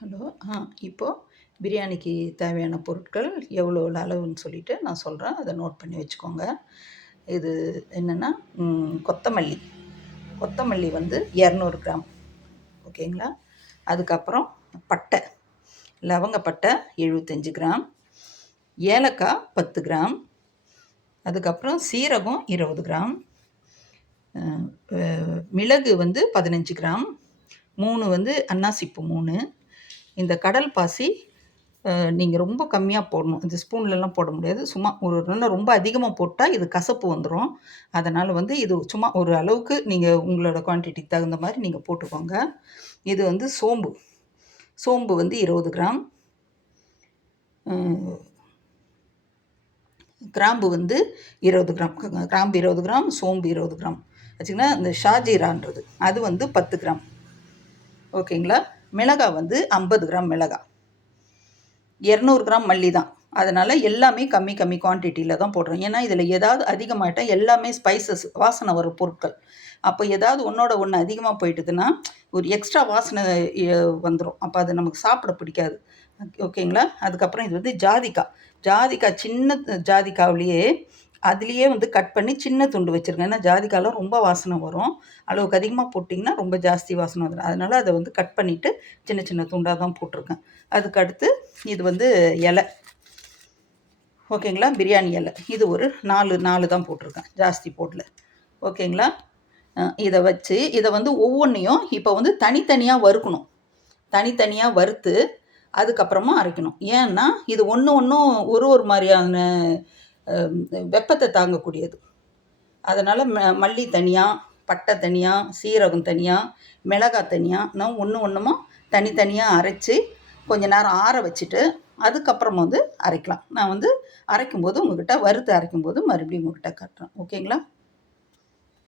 Hello. இப்போது பிரியாணிக்கு தேவையான பொருட்கள் எவ்வளோ அளவுன்னு சொல்லிவிட்டு நான் சொல்கிறேன். அதை நோட் பண்ணி வச்சுக்கோங்க. இது என்னென்னா, கொத்தமல்லி கொத்தமல்லி வந்து 200 கிராம். ஓகேங்களா? அதுக்கப்புறம் பட்டை, லவங்கப்பட்டை 75 கிராம், ஏலக்காய் 10 கிராம், அதுக்கப்புறம் சீரகம் 20 கிராம், மிளகு வந்து 15 கிராம், 3 வந்து அன்னாசிப்பூ 3. இந்த கடல் பாசி நீங்கள் ரொம்ப கம்மியாக போடணும். இந்த ஸ்பூன்லலாம் போட முடியாது. சும்மா ஒரு நல்லா ரொம்ப அதிகமாக போட்டால் இது கசப்பு வந்துடும். அதனால் வந்து இது சும்மா ஒரு அளவுக்கு நீங்கள் உங்களோட குவான்டிட்டிக்கு தகுந்த மாதிரி நீங்கள் போட்டுக்கோங்க. இது வந்து சோம்பு சோம்பு வந்து 20 கிராம், கிராம்பு வந்து 20 கிராம், கிராம்பு 20 கிராம், சோம்பு 20 கிராம் வச்சுங்கன்னா, இந்த ஷாஜீரான்றது அது வந்து 10 கிராம். ஓகேங்களா? மிளகாய் வந்து 50 கிராம் மிளகாய், 200 கிராம் மல்லி தான். அதனால் எல்லாமே கம்மி கம்மி குவான்டிட்டியில் தான் போடுறோம். ஏன்னா இதில் ஏதாவது அதிகமாகிட்டால் எல்லாமே ஸ்பைசஸ் வாசனை வரும் பொருட்கள். அப்போ ஏதாவது ஒன்றோட ஒன்று அதிகமாக போயிட்டுதுன்னா ஒரு எக்ஸ்ட்ரா வாசனை வந்துடும். அப்போ அது நமக்கு சாப்பிட பிடிக்காது. ஓகேங்களா? அதுக்கப்புறம் இது வந்து ஜாதிக்காய் சின்ன ஜாதிக்காவிலேயே அதுலேயே வந்து கட் பண்ணி சின்ன துண்டு வச்சுருங்க. ஏன்னா ஜாதிக்காயெலாம் ரொம்ப வாசனை வரும். அளவுக்கு அதிகமாக போட்டிங்கன்னா ரொம்ப ஜாஸ்தி வாசனை வந்துடும். அதனால் அதை வந்து கட் பண்ணிவிட்டு சின்ன சின்ன துண்டாக தான் போட்டிருக்கேன். அதுக்கடுத்து இது வந்து இலை. ஓகேங்களா? பிரியாணி இலை இது ஒரு 4 தான் போட்டிருக்கேன், ஜாஸ்தி போடல. ஓகேங்களா? இதை வச்சு இதை வந்து ஒவ்வொன்றையும் இப்போ வந்து தனித்தனியாக வறுக்கணும். தனித்தனியாக வறுத்து அதுக்கப்புறமா அரைக்கணும். ஏன்னா இது ஒன்றும் ஒரு மாதிரியான வெப்பத்தை தாங்கக்கூடியது. அதனால் மல்லி தனியாக, பட்டை தனியாக, சீரகம் தனியாக, மிளகாய் தனியாக, நான் ஒன்றுமா தனித்தனியாக அரைச்சி கொஞ்ச நேரம் ஆற வச்சுட்டு அதுக்கப்புறம் வந்து அரைக்கலாம். நான் வந்து அரைக்கும்போது உங்கள்கிட்ட வறுத்து அரைக்கும்போது மறுபடியும் உங்கள்கிட்ட காட்டுறேன். ஓகேங்களா?